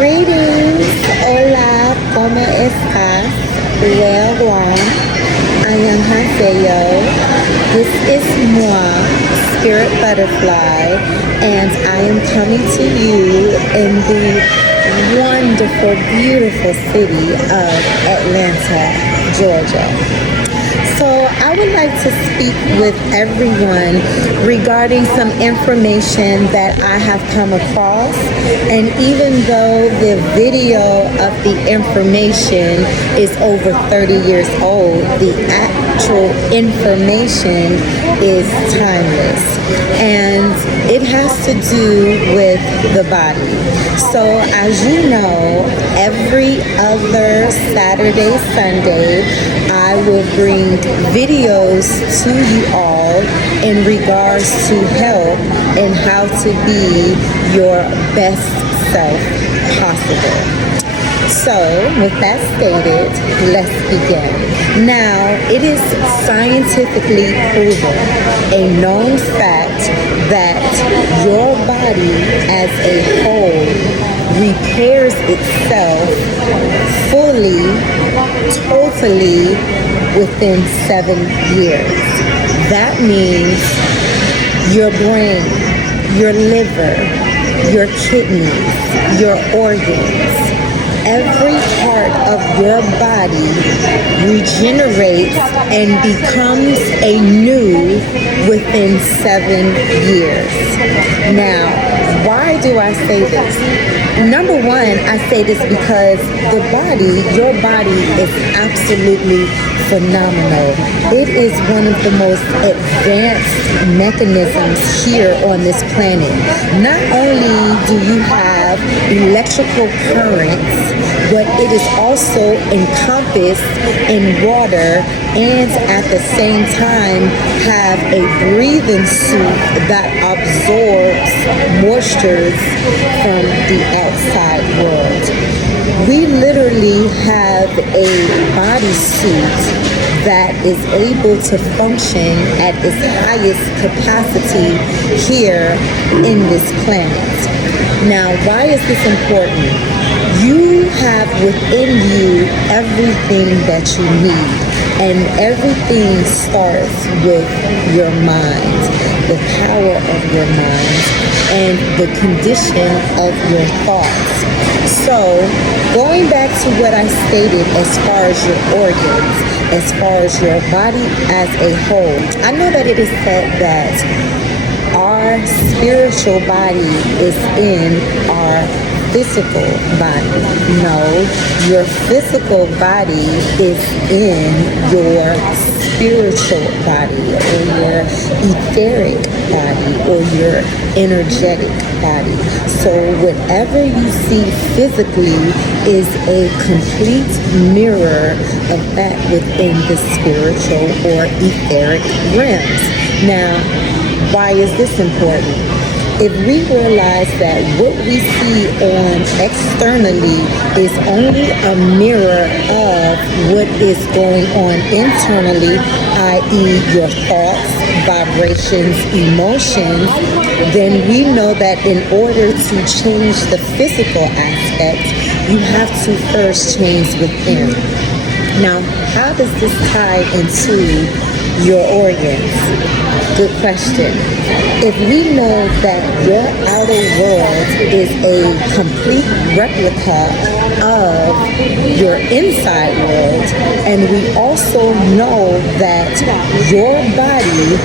Greetings, hola, ¿cómo estás? Well, annyeonghaseyo. This is moi, Spirit Butterfly, and I am coming to you in the wonderful, beautiful city of Atlanta, Georgia. So I would like to speak with everyone regarding some information that I have come across. And even though the video of the information is over 30 years old, the actual information is timeless. And it has to do with the body. So as you know, every other Saturday, Sunday, I will bring videos to you all in regards to health and how to be your best self possible. So, with that stated, let's begin. Now, it is scientifically proven, a known fact, that your body as a whole repairs itself fully, totally within 7 years. That means your brain, your liver, your kidneys, your organs, every part of your body regenerates and becomes anew within 7 years. Now, why do I say this? Number one, I say this because the body, your body is absolutely phenomenal. It is one of the most advanced mechanisms here on this planet. Not only do you have electrical currents, but it is also encompassed in water and at the same time have a breathing suit that absorbs moistures from the outside world. We literally have a bodysuit that is able to function at its highest capacity here in this planet. Now, why is this important? You have within you everything that you need, and everything starts with your mind, the power of your mind, and the condition of your thoughts. So, going back to what I stated as far as your organs, as far as your body as a whole, I know that it is said that our spiritual body is in our physical body. No, your physical body is in your spiritual body, or your etheric body, or your energetic body. So whatever you see physically is a complete mirror of that within the spiritual or etheric realms. Now, why is this important? If we realize that what we see on externally is only a mirror of what is going on internally, i.e. your thoughts, vibrations, emotions, then we know that in order to change the physical aspect, you have to first change within. Now, how does this tie into your organs? Good question. If we know that your outer world is a complete replica of your inside world, and we also know that your body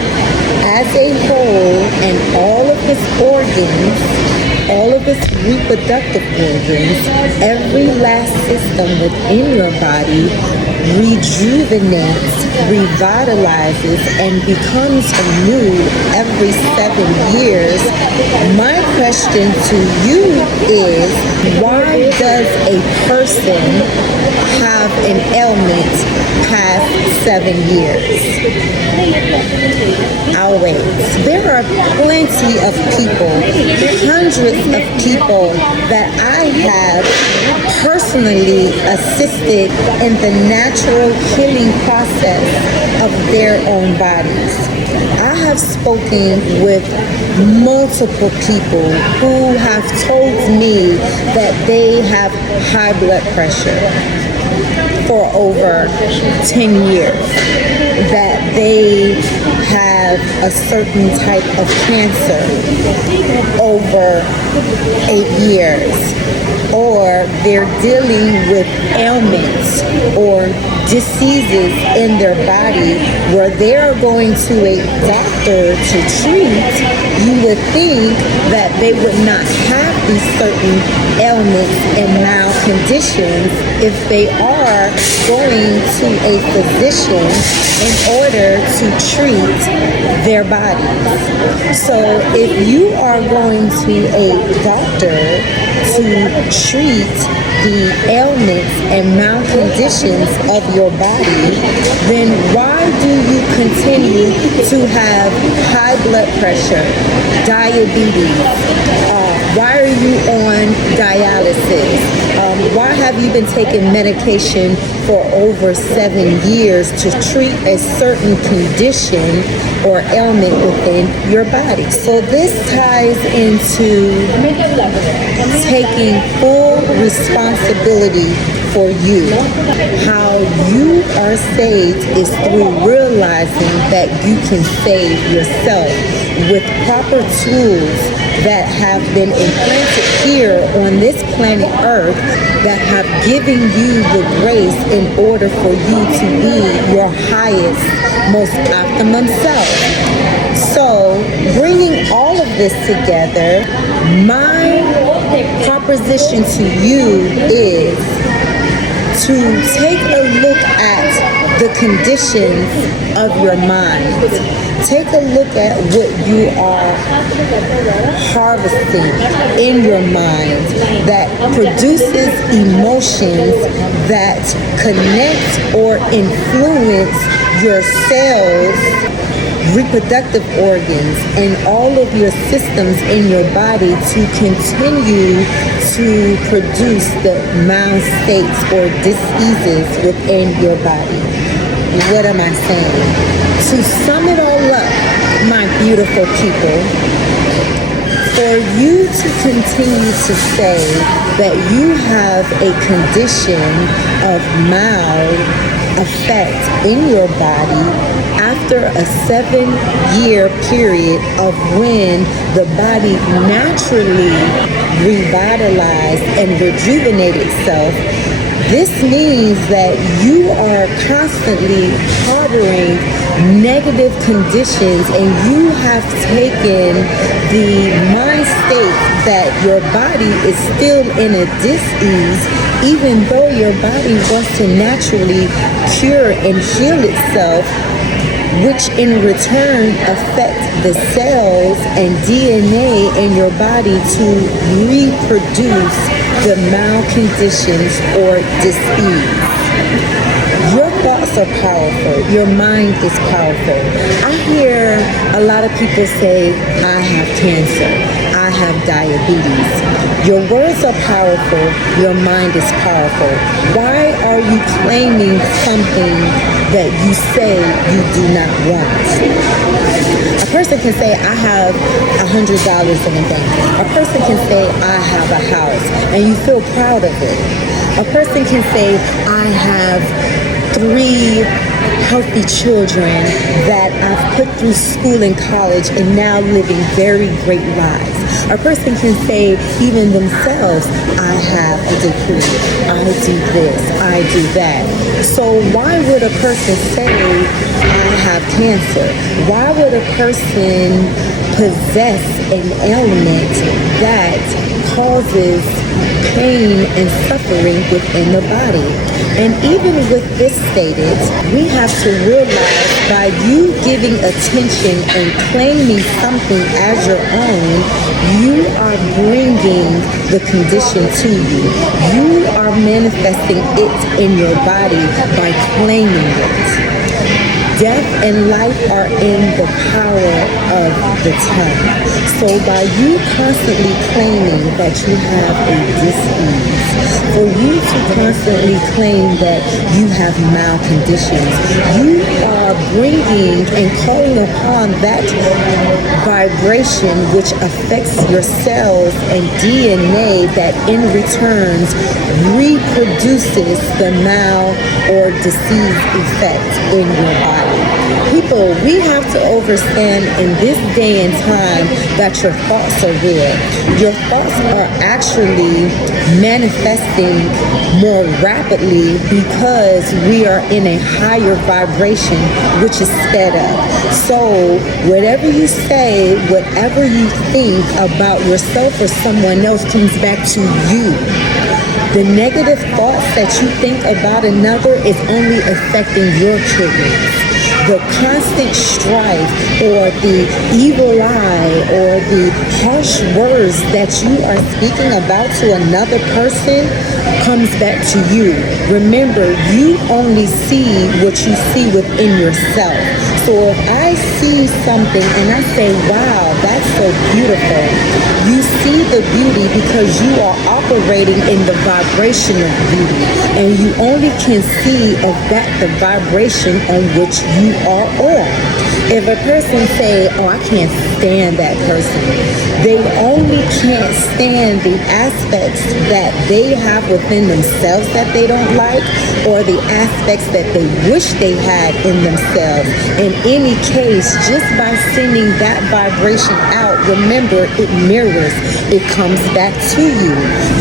as a whole and all of its organs, all of its reproductive organs, every last system within your body rejuvenates, revitalizes, and becomes anew every 7 years. My question to you is, why does a person have an ailment past 7 years? I'll wait. There are plenty of people, hundreds of people that I have personally assisted in the natural healing process of their own bodies. I have spoken with multiple people who have told me that they have high blood pressure for over 10 years, that they have a certain type of cancer over 8 years, or they're dealing with ailments or diseases in their body where they're going to a doctor to treat, you would think that they would not have these certain ailments and conditions if they are going to a physician in order to treat their bodies. So if you are going to a doctor to treat the ailments and malconditions of your body, then why do you continue to have high blood pressure, diabetes? Why are you on dialysis? Why have you been taking medication for over 7 years to treat a certain condition or ailment within your body? So this ties into taking full responsibility for you. How you are saved is through realizing that you can save yourself with proper tools that have been implanted here on this planet Earth that have given you the grace in order for you to be your highest, most optimum self. So, bringing all of this together, my proposition to you is to take a look at the conditions of your mind. Take a look at what you are harvesting in your mind that produces emotions that connect or influence your cells, reproductive organs, and all of your systems in your body to continue to produce the mild states or diseases within your body. What am I saying? To sum it all up, my beautiful people, for you to continue to say that you have a condition of mild effect in your body after a 7-year period of when the body naturally revitalized and rejuvenated itself, this means that you are constantly harboring negative conditions and you have taken the mind state that your body is still in a dis-ease, even though your body wants to naturally cure and heal itself, which in return affect the cells and DNA in your body to reproduce the malconditions or disease. Your thoughts are powerful. Your mind is powerful. I hear a lot of people say, I have cancer. I have diabetes. Your words are powerful. Your mind is powerful. Why are you claiming something that you say you do not want? A person can say, I have $100 in the bank. A person can say, I have a house, and you feel proud of it. A person can say, I have 3 healthy children that I've put through school and college and now living very great lives. A person can say, even themselves, I have a degree, I do this, I do that. So why would a person say, I have cancer? Why would a person possess an ailment that causes pain and suffering within the body? And even with this stated, we have to realize by you giving attention and claiming something as your own, you are bringing the condition to you. You are manifesting it in your body by claiming it. Death and life are in the power of the tongue. So by you constantly claiming that you have a dis-ease, for you to constantly claim that you have mild conditions, you are bringing and calling upon that vibration which affects your cells and DNA that in return reproduces the mild or disease effect in your body. People, we have to understand in this day and time that your thoughts are real. Your thoughts are actually manifesting more rapidly because we are in a higher vibration, which is sped up. So whatever you say, whatever you think about yourself or someone else comes back to you. The negative thoughts that you think about another is only affecting your kidneys. The constant strife or the evil eye or the harsh words that you are speaking about to another person comes back to you. Remember, you only see what you see within yourself. So if I see something and I say, wow, that's so beautiful, you see the beauty because you are operating in the vibration of beauty, and you only can see of that the vibration on which you are on. If a person say, oh, I can't stand that person, they only can't stand the aspects that they have within themselves that they don't like, or the aspects that they wish they had in themselves. In any case, just by sending that vibration out, remember, it mirrors, it comes back to you.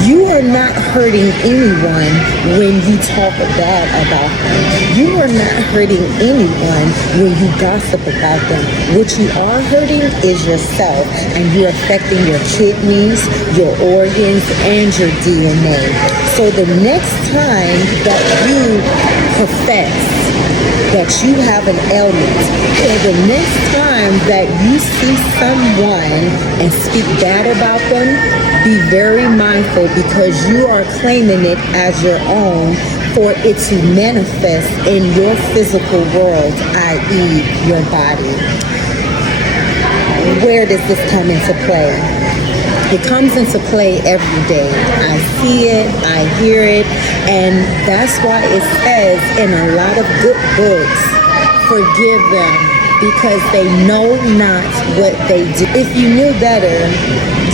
You are not hurting anyone when you talk bad about them. You are not hurting anyone when you gossip about them. What you are hurting is yourself, and you're affecting your kidneys, your organs, and your DNA. So the next time that you profess that you have an ailment, or the next time that you see someone and speak bad about them, be very mindful, because you are claiming it as your own for it to manifest in your physical world, i.e. your body. Where does this come into play? It comes into play every day. I see it, I hear it, and that's why it says in a lot of good books, forgive them because they know not what they do. If you knew better,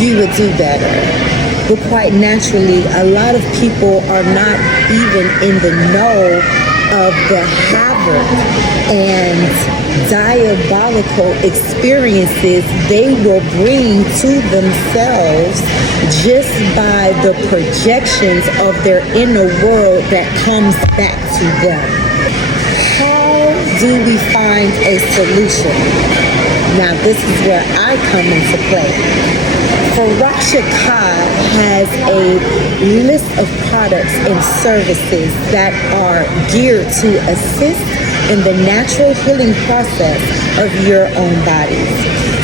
you would do better. But quite naturally, a lot of people are not even in the know of the havoc and diabolical experiences they will bring to themselves just by the projections of their inner world that comes back to them. How do we find a solution? Now, this is where I come into play. FARASHA KAA has a list of products and services that are geared to assist in the natural healing process of your own bodies.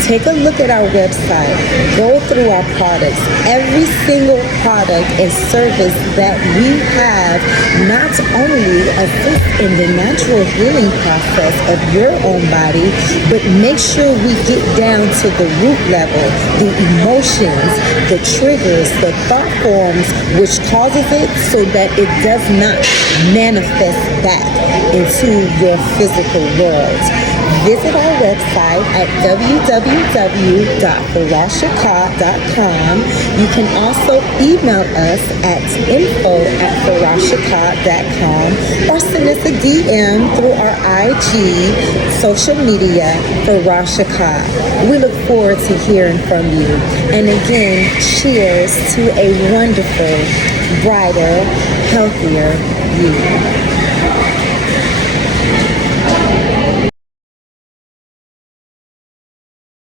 Take a look at our website. Go through our products. Every single product and service that we have not only assists in the natural healing process of your own body, but make sure we get down to the root level, the emotions, the triggers, the thought forms which causes it, so that it does not manifest back into your physical world. Visit our website at www.FarashaKaaLLC.com. You can also email us at info@FarashaKaaLLC.com, or send us a DM through our IG social media, Farasha Kaa. We look forward to hearing from you. And again, cheers to a wonderful, brighter, healthier you.